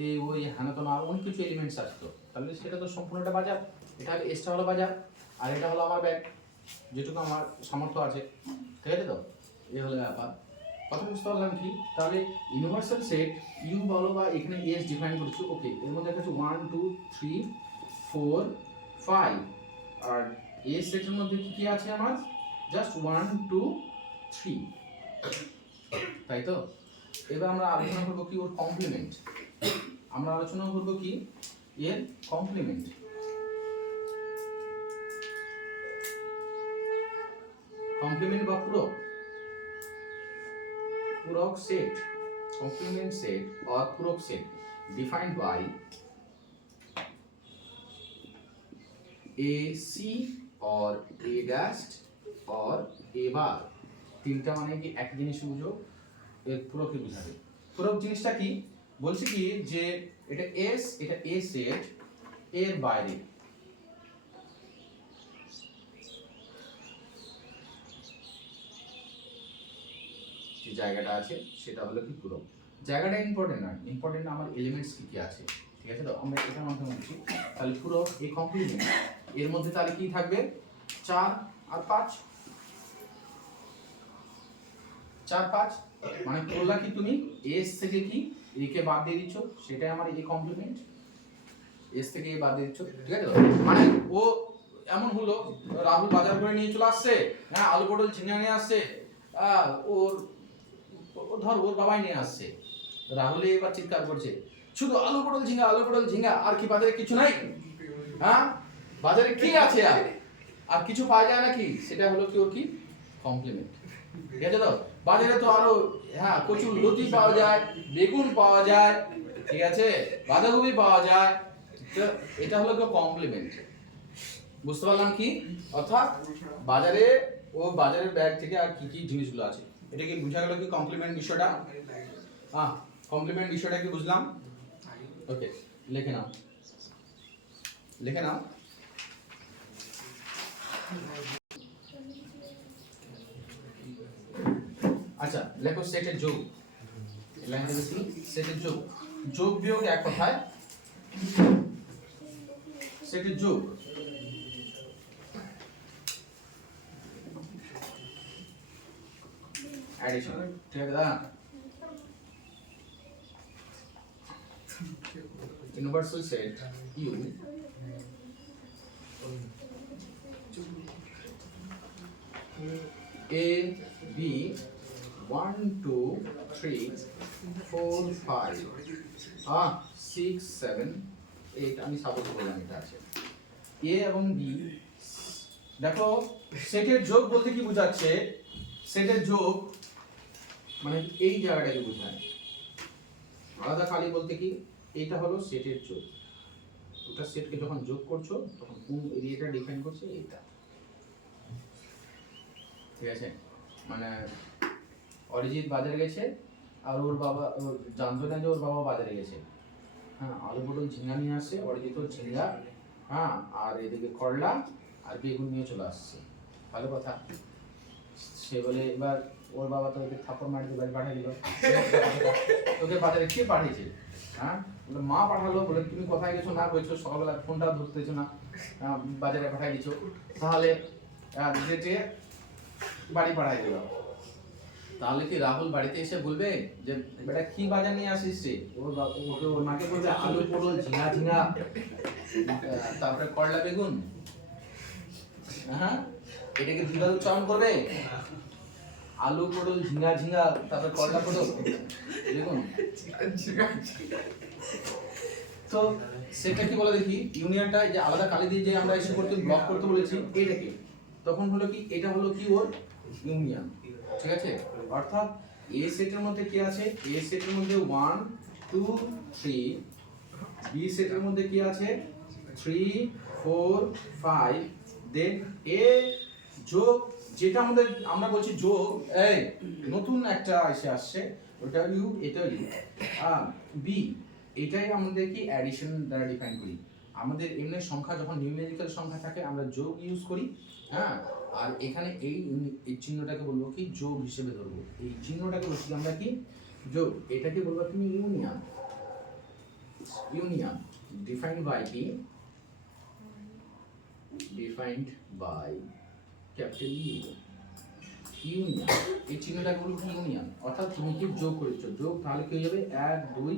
এই ওই হানাতনা আর অনেক কিছু এলিমেন্টস আসতো, তাহলে সেটা তো সম্পূর্ণটা বাজার। এটা এক্সট্রা হলো বাজার, আর এটা হলো আমার ব্যাগ, যেটুকু আমার সামর্থ্য আছে, ঠিক আছে তো। এই হলো ব্যাপার, কথা বুঝতে পারলাম কি? তাহলে ইউনিভার্সাল সেট ইউ বলো বা এখানে এস ডিফাইন করছো, ওকে, এর মধ্যে একটা 1 2 3 4 5, আর এস সেটের মধ্যে কি কি আছে আমার? জাস্ট 1 2 3, তাই তো। এবার আমরা আলোচনা করব কি ওর কমপ্লিমেন্ট, আমরা আলোচনা করব কি এর কমপ্লিমেন্ট। কমপ্লিমেন্ট বা পূরক সেট, complement set or পূরক set defined by a c or a dashed or a bar, তিনটা মানে কি এক জিনিস বুঝো, এর পূরকই বোঝাবে। পূরক জিনিসটা কি বলছে কি যে এটা s, এটা a সেট, এর বাইরে যে জায়গাটা আছে সেটা হলো কি পূরক। জায়গাটা ইম্পর্টেন্ট নয়, ইম্পর্টেন্ট আমার এলিমেন্টস কি কি আছে, ঠিক আছে তো। আমরা এটার মাধ্যমে বলছি তাহলে পূরক এই কমপ্লিমেন্ট, এর মধ্যে তাহলে কি থাকবে 4 আর 5, 4 5, মানে করলা কি তুমি এস থেকে কি এ কে বাদ দিয়ে দিচ্ছ, সেটাই আমার এই কমপ্লিমেন্ট, এস থেকে এ বাদ দিয়ে দিচ্ছ, ঠিক আছে তো। মানে ও এমন হলো রাহুল বাজার করে নিয়ে চলে আসছে, হ্যাঁ আলু পটল ঝিঙা নিয়ে আসছে, ওর ধর ওর বাবাই নিয়ে আসছে, রাহুলে এবার চিৎকার করছে শুধু আলু পটল ঝিঙ্গা, আর কি বাজারে কিছু নাই? হ্যাঁ বাজারে কি আছে আর কিছু পাওয়া যায় নাকি? সেটা হলো কি ওর কি কমপ্লিমেন্ট, ঠিক আছে তো। বাজারে তো আরো হ্যাঁ প্রচুর লতি পাওয়া যায়, বেগুন পাওয়া যায়, ঠিক আছে, বাঁধাকপি পাওয়া যায়, তো এটা হলো কি কমপ্লিমেন্ট, বুঝতে পারলাম কি? অর্থাৎ বাজারে ও বাজারের ব্যাগ থেকে আর কি কি জিনিসগুলো আছে, এটা কি বুঝা গেল কি কমপ্লিমেন্ট বিষয়টা? হ্যাঁ কমপ্লিমেন্ট বিষয়টা কি বুঝলাম? ওকে, লিখে নাও। আচ্ছা লেখো সেটের যোগ, লাইনটা দেখি, সেটের যোগ বিয়োগ এক কথায় সেটের যোগ, অ্যাডিশন, ঠিক আছে দাদা। Universal set U A B 1 2 3 4 5 6 7 8, আমি সাপোজ বললাম এটা আছে। A এবং B দেখো সেটের যোগ বলতে কি বোঝাচ্ছে, সেটের যোগ মানে এই জায়গাটাকে বোঝায়। আলাদা খালি বলতে কি এটা হলো সেটের যোগ, ওটা সেটকে যখন যোগ করছো তখন কোন এরিয়াটা ডিফাইন করছে এইটা, ঠিক আছে? মানে অরিজিৎ বাজারে গেছে আর ওর বাবা জানতো না যে ওর বাবা বাজারে গেছে, হ্যাঁ আলু পটল ঝিঙ্গা নিয়ে আসছে, অরিজিৎ ওর ঝিঙ্গা, হ্যাঁ আর এদিকে করলা আর বেগুন নিয়ে চলে আসছে, ভালো কথা। সে বলে এবার ওর বাবা তো ওকে থাপ্পড় মারি দিয়ে বাড়ি পাঠিয়ে দিল, তোকে বাজারে কে পাঠিয়েছে? হ্যাঁ বলে মা পাঠালো, বলে তুমি কোথায় গেছো না বলছো, সকালবেলা ফোনটা ধরতেছো না, বাজারে পাঠিয়ে দিছো, তাহলে যেতে বাড়ি পাঠাই দিল। তাহলে কি রাহুল বাড়িতে এসে বলবে যে বেটা কি বাজার নিয়ে আসিস রে? ওকে ওর মাকে বলবে আলু পটল ঝিঙা ঝিঙা তারপরে করলা বেগুন, হ্যাঁ এটাকে দুইবার উচ্চারণ করবে, আলু পটল ঝিঙা ঝিঙা তারপরে করলা পটল বেগুন। তো সেটা কি বলে দেখি, ইউনিয়নটা যে আলাদা কালি দিয়ে যে আমরা এসে করতে ব্লক করতে বলেছি এটাকে, তখন হলো কি এটা হলো কি ওর ইউনিয়ন, ঠিক আছে? অর্থাৎ এ সেটের মধ্যে কি আছে, এ সেটের মধ্যে 1 2 3, বি সেটের মধ্যে কি আছে 3 4 5, দেন এ যোগ যেটা আমাদের আমরা বলছি যোগ, এই নতুন একটা এসে আসছে ওটা ইউ এটা ইউ, আর বি এটাই আমাদের কি অ্যাডিশন দ্বারা ডিফাইন করি। আমাদের এমনি সংখ্যা যখন নিউমেরিক্যাল সংখ্যা থাকে আমরা যোগ ইউজ করি, হ্যাঁ আর এখানে এই চিহ্নটাকে বলবো কি যোগ হিসেবে ধরবো, এই চিহ্নটাকে বলছি আমরা কি যোগ, এটাকে বলবো তুমি ইউনিয়ন। ইউনিয়ন ডিফাইন্ড বাই কি, defined by capital U, union. এই চিহ্নটাকে বলবো কি ইউনিয়ন, অর্থাৎ তুমি কি যোগ করেছো, যোগ তাহলে কি হয়ে যাবে 1 2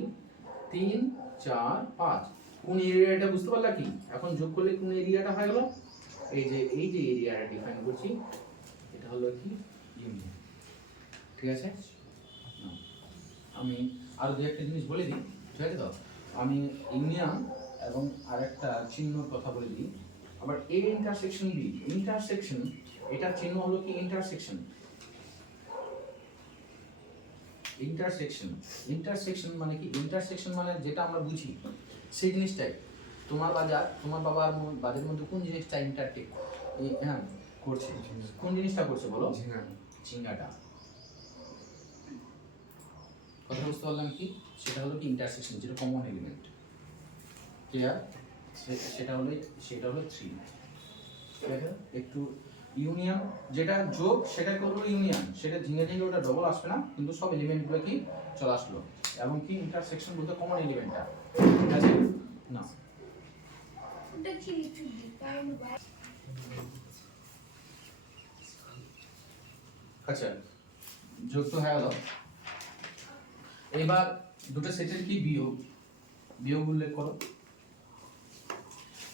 3 4 5, কোন এরিয়াটা বুঝতে পারলা কি? এখন যোগ করলে কোন এরিয়াটা হয়ে গেল, এই যে এরিয়াটা ডিফাইন করছি এটা হলো কি ইউনিয়ন, ঠিক আছে? আমি আরো দুই একটা জিনিস বলে দিই, ঠিক আছে? তো আমি ইউনিয়ন এবং আরেকটা চিহ্নর কথা বলে দিই। আবার এ ইন্টারসেকশন বি, ইন্টারসেকশন এটা চিহ্ন হলো কি ইন্টারসেকশন, ইন্টারসেকশন। ইন্টারসেকশন মানে কি, ইন্টারসেকশন মানে যেটা আমরা বুঝি সেই জিনিসটাই। তোমার বাজার, তোমার বাবার বাজারের মধ্যে কোন জিনিসটা ইন্টারটেক হ্যাঁ করছে, কোন জিনিসটা করছে বলো? ঝিঙ্গাটা। কথা বুঝতে পারলাম কি? সেটা হলো কি ইন্টারসেকশন, যেটা কমন এলিমেন্ট, ক্লিয়ার? সেটা হলো 3, ঠিক আছে? একটু ইউনিয়ন যেটা যোগ সেটা করলো ইউনিয়ন, সেটা ঝিঙে ঝিঙে ওটা ডবল আসবে না, কিন্তু সব এলিমেন্টগুলো কি চলে আসলো, এবং কি ইন্টারসেকশন বলতে কমন এলিমেন্টটা, ঠিক আছে? না আচ্ছা যোগ তো হয়ে গেল, এবার দুটো সেটের কি বিয়োগ, বিয়োগ উল্লেখ করো।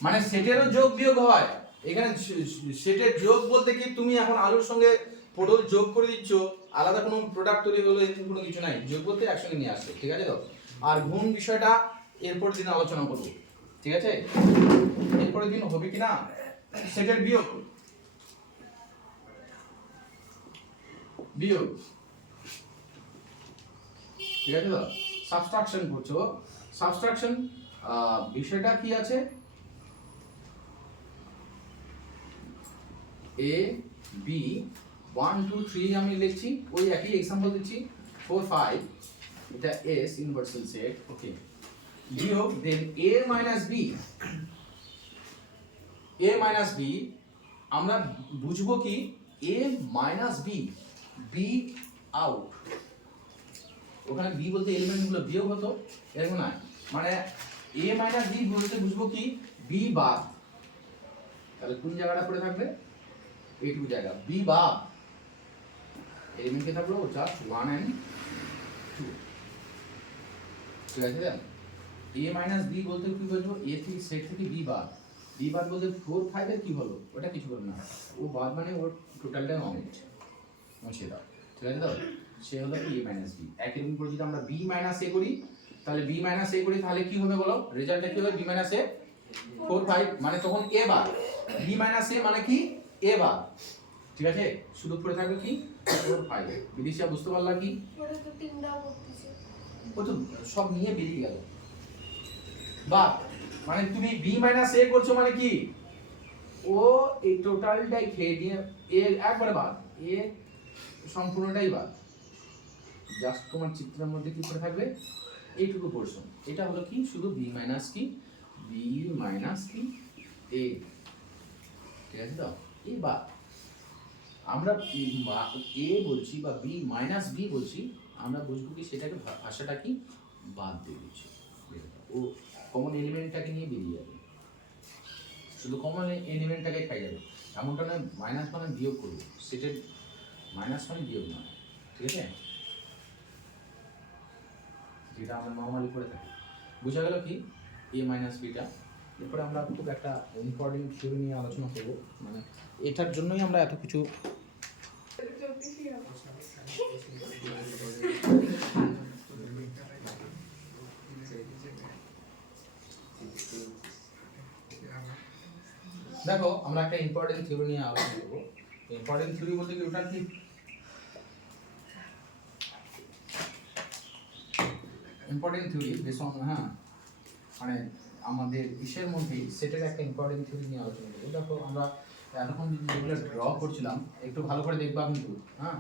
মানে সেটেরও যোগ বিয়োগ হয় এখানে, সেটের যোগ বলতে কি তুমি এখন আলুর সঙ্গে পটল যোগ করে দিচ্ছ, আলাদা কোনো প্রোডাক্ট তৈরি হলো এরকম কোনো কিছু নাই, যোগ বলতে একসঙ্গে নিয়ে আসছে, ঠিক আছে? তো আর গুণ বিষয়টা এরপর দিন আলোচনা করব, ঠিক আছে? এরপরের দিন হবে কি না সেটের বিয়োগ, বিয়োগ, ঠিক আছে? তো সাবট্রাকশন করছো, সাবট্রাকশন বিষয়টা কি আছে, এ বি 1 2 3 আমি লিখছি, ওই একই एग्जांपल দিচ্ছি 4 5, এটা এস ইনভার্সাল সেট, ওকে। বিয়োগ then a minus B, a minus B আমরা বুঝবো কি a minus B, B out, ওখানে বি বলতে এলিমেন্টগুলো বিয়োগ হতো এরকম না, মানে a মাইনাস বি বলতে বুঝবো কি বি বাদ, তাহলে কোন জায়গাটা পড়ে থাকবে এইটুকু জায়গা, বি বাদ এলিমেন্ট কে থাকলো জাস্ট 1 and 2, ঠিক আছে? a মাইনাস b বলতে কি বুঝবো, a থেকে সেট থেকে b বাদ, b বাদ বলতে 4 5 এর কি হলো ওটা কিছু করবে না, ও বাদ মানে ওর টোটালটা অমিট মুছে দাও, ঠিক আছে? তো সে হলো a মাইনাস b। একই করে যদি আমরা b মাইনাস a করি, তাহলে b মাইনাস a করি তাহলে কি হবে বলো, রেজাল্টটা কি হবে b মাইনাস a 4 5, মানে তখন a বাদ, b মাইনাস a মানে কি এবার ঠিক আছে, শুধু পড়ে থাকবে কি 4 5। বিদিশা বুঝতে পারলা কি? ওরা তো তিনটা করতেছে। ও তো সব নিয়ে বেরিয়ে গেল। বা মানে তুমি b মাইনাস a করছো মানে কি, ও এই টোটালটাই খেয়ে নিয়ে a একবারে বাদ, a সম্পূর্ণটাই বাদ, জাস্ট তোমার চিত্রের মধ্যে কি পড়ে থাকবে এইটুকু পোরশন। এটা হলো কি শুধু b মাইনাস কি b মাইনাস কি a, ঠিক আছে তো? এবার আমরা a বলছি বা b মাইনাস b বলছি, আমরা বুঝবো কি সেটাকে ভাষাটা কি বাদ দিয়ে দিচ্ছি, ও কমন এলিমেন্টটাকে নিয়ে বেরিয়ে যাবে, শুধু কমন এলিমেন্টটাকে খাই যাবে। এমনটা না মাইনাস মানে বিয়োগ করবো, সেটা মাইনাস মানে বিয়োগ নয়, ঠিক আছে, যেটা আমরা নর্মালি করে থাকি। বোঝা গেল কি a মাইনাস বিটা। এরপরে আমরা খুব একটা ইম্পর্টেন্ট থিওরি নিয়ে আলোচনা করব, মানে এটার জন্যই আমরা এত কিছু চলতেছি হবে। দেখো আমরা একটা ইম্পর্টেন্ট থিওরি নিয়ে আলোচনা করব। ইম্পর্টেন্ট থিওরি বলতে কি ওটা কি ইম্পর্টেন্ট থিওরি বেস অন, হ্যাঁ মানে আমাদের ইসের মধ্যে সেটার একটা ইম্পর্টেন্ট থিওরি নিয়ে আলোচনা করব। দেখো আমরা এতক্ষণ যেগুলো ড্র করছিলাম একটু ভালো করে দেখবা কিন্তু, হ্যাঁ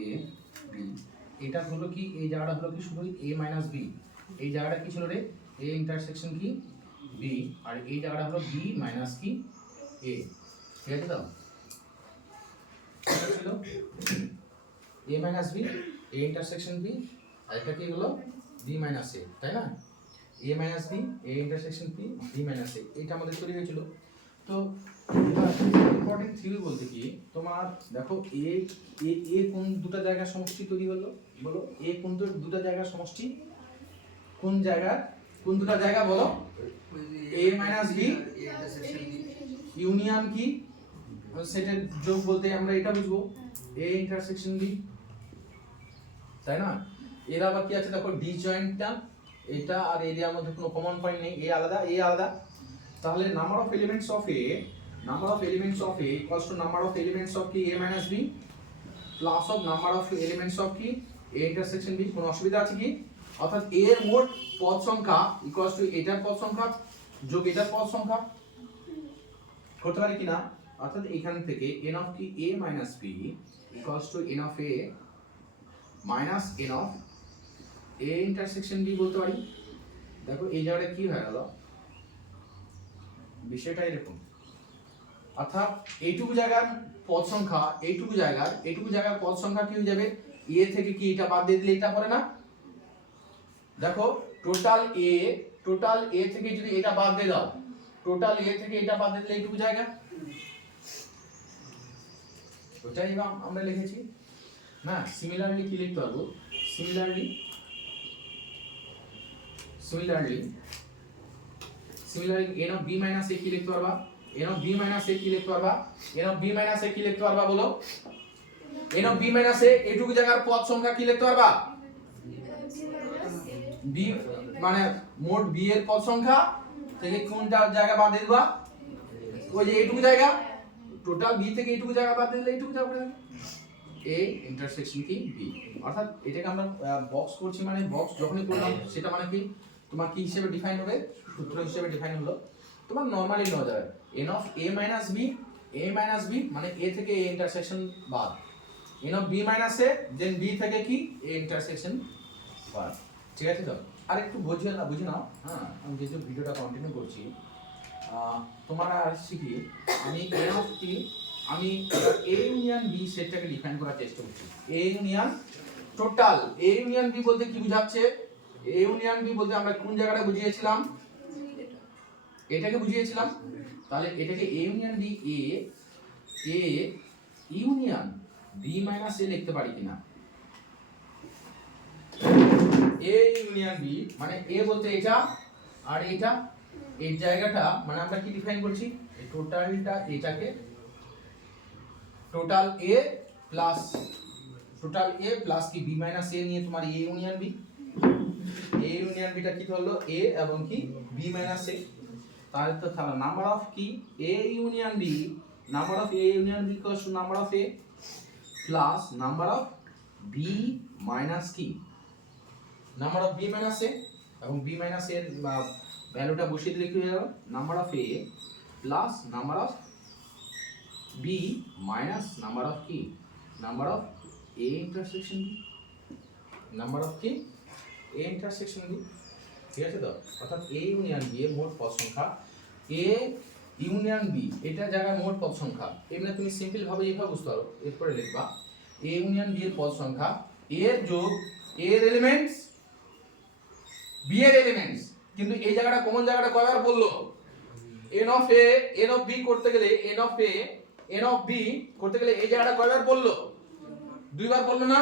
এ বি, এটা হলো কি এই জায়গাটা হলো কি শুধু a মাইনাস বি, এই জায়গাটা কি ছিল রে a ইন্টারসেকশন কি b, আর এই জায়গাটা হলো b মাইনাস কি a, ঠিক আছে তো? এটা ছিল a minus b, a intersection b, আর এটা কি হলো b মাইনাস a, তাই না? a minus b, a intersection b, b minus a, এটা আমাদের তৈরি হয়েছিল। তো ইম্পর্টেন্ট থিওরি বলতে কি তোমার দেখো এ এ এ কোন দুটো জায়গার সমষ্টি তৈরি হলো বলো, এ কোন দুটো জায়গার সমষ্টি, কোন দুটো জায়গা বলো, a মাইনাস b ইউনিয়ন কি সেটের যোগ বলতে আমরা এটা বুঝবো a ইন্টারসেকশন b, তাই না? এর আবার কি আছে দেখো ডি জয়েন্টটা, এটা আর এরিয়ার মধ্যে কোনো কমন পয়েন্ট নেই, a আলাদা, তাহলে number of elements of a equals to number of elements of কি a minus b plus of number of elements of কি a intersection b। কোনো অসুবিধা আছে কি? অর্থাৎ a এর মোট পদ সংখ্যা equals to এটার পদ সংখ্যা যোগ এটার পদ সংখ্যা, করতে পারি কি না? অর্থাৎ এখান থেকে n of কি a minus b equals to n of a minus n of a intersection b বলতে পারি। দেখো এই জায়গাটা কি হয়ে গেল, বিষয়টা এরকম, অর্থাৎ এইটুকু জায়গার পদ সংখ্যা এইটুকু জায়গার পদ সংখ্যা কি হয়ে যাবে, a থেকে কি এটা বাদ দিয়ে দিলে এটা পড়ে না, দেখো টোটাল a থেকে যদি এটা বাদ দিয়ে দাও, টোটাল a থেকে এটা বাদ দিয়ে দিলে এইটুকু জায়গা, ওটাই আমরা লিখেছি না। সিমিলারলি কি লিখতে পারবো, similarly n of b minus a কি লিখতে পারবা, n of b minus a কি লিখতে পারবা, n of b minus a কি লিখতে পারবা বলো, n of b minus a এইটুকু জায়গার পদ সংখ্যা কি লিখতে পারবা, b মানে মোট b এর পদ সংখ্যা থেকে কোনটা জায়গা বাদ দিয়ে দিবা, ওই যে এইটুকু জায়গা, টোটাল b থেকে এইটুকু জায়গা বাদ দিলে এইটুকু জায়গা পড়ে যাবে a ইন্টারসেকশন কি b। অর্থাৎ এটাকে আমরা বক্স করছি, মানে বক্স যখনই করলাম সেটা মানে কি তোমার কি হিসেবে ডিফাইন হবে, সূত্র হিসেবে ডিফাইন হলো তোমার নরমালি নেওয়া যাবে n of a minus b মানে a থেকে a ইন্টারসেকশন বাদ, n of b minus a then b থেকে কি a ইন্টারসেকশন বাদ, ঠিক আছে তো? আর একটু বুঝে নাও, হ্যাঁ আমি যেহেতু ভিডিওটা কন্টিনিউ করছি তোমরা আর শিখি, আমি n of t আমি a ইউনিয়ন b সেটটাকে ডিফাইন করার চেষ্টা করছি। a union total, a union b বলতে কি বোঝাচ্ছে, a ইউনিয়ন b বলতে আমরা কোন জায়গাটা বুঝিয়েছিলাম, এটাকে বুঝিয়েছিলাম, তাহলে এটাকে a union b a union b minus a লিখতে পারি কিনা, a ইউনিয়ন b মানে a বলতে এটা আর এটা, এই জায়গাটা মানে আমরা কি ডিফাইন করছি, এই টোটালটা এটাকে টোটাল a প্লাস কি b মাইনাস a নিয়ে তোমার a union b, A union beta কি ধরলো এ এবং কি বি মাইনাস এ, তাহলে তো নাম্বার অফ কি A union B, number of A union B equals to number of A plus number of B minus কি number of B minus A, এবং বি মাইনাস এর ভ্যালুটা বসিয়ে দিলে কি হয়ে যাবে number of A plus number of B minus number of কি number of A intersection B, number of কি এ ইন্টারসেকশন বি। ঠিক আছে তো, অর্থাৎ এ ইউনিয়ন বি এর মোট পদ সংখ্যা, এ ইউনিয়ন বি এটা জায়গায় মোট পদ সংখ্যা, এমনি তুমি সিম্পল ভাবে এইভাবে বুঝতে পারো, এরপরে লিখবা এ ইউনিয়ন বি এর পদ সংখ্যা এর যোগ এর এলিমেন্টস বি এর এলিমেন্টস, কিন্তু এই জায়গাটা কমন জায়গাটা কয়বার বললো n of A n of B করতে গেলে n of A n of B করতে গেলে এই জায়গাটা কয়বার বললো দুইবার বললো না,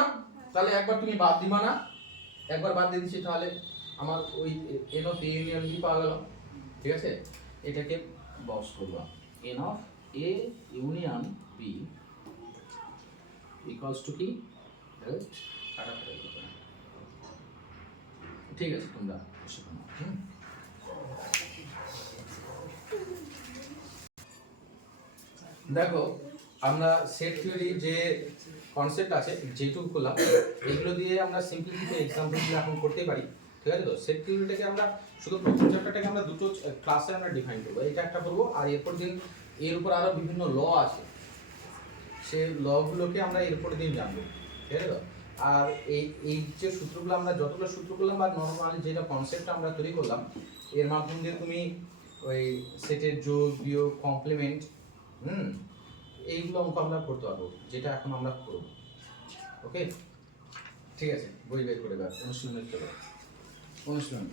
তাহলে একবার তুমি বাদ দিবা না, একবার বাদ দিয়ে দিচ্ছি তাহলে আমার ওই n of A union B পাওয়া গেল। ঠিক আছে, এটাকে বক্স করবা n of A union B equals to কি কাটাকাটি করবে। ঠিক আছে তোমরা বসে নাও। দেখো আমরা সেট থিওরি যে কনসেপ্ট আছে যেটুকু করলাম এগুলো দিয়ে আমরা সিম্পলিফিকে এক্সাম্পলগুলো এখন করতে পারি। ঠিক আছে তো, সেট থিওরিটাকে আমরা শুধু প্রথম চ্যাপ্টারটাকে আমরা দুটো ক্লাসে আমরা ডিফাইন করবো, এটা একটা করবো আর এরপর দিন এর উপর আরো বিভিন্ন ল আছে সেই লগুলোকে আমরা এরপর দিন জানবো। ঠিক আছে তো, আর এই যে সূত্রগুলো আমরা যতগুলো সূত্র করলাম বা নর্মালি যেটা কনসেপ্ট আমরা তৈরি করলাম এর মাধ্যম দিয়ে তুমি ওই সেটের যোগ বিয়োগ কমপ্লিমেন্ট এইগুলো অঙ্ক আমরা করতে পারবো, যেটা এখন আমরা করবো। ওকে ঠিক আছে, বই বের করে দাও, অনুশীলন করতে পারো, অনুশীলন।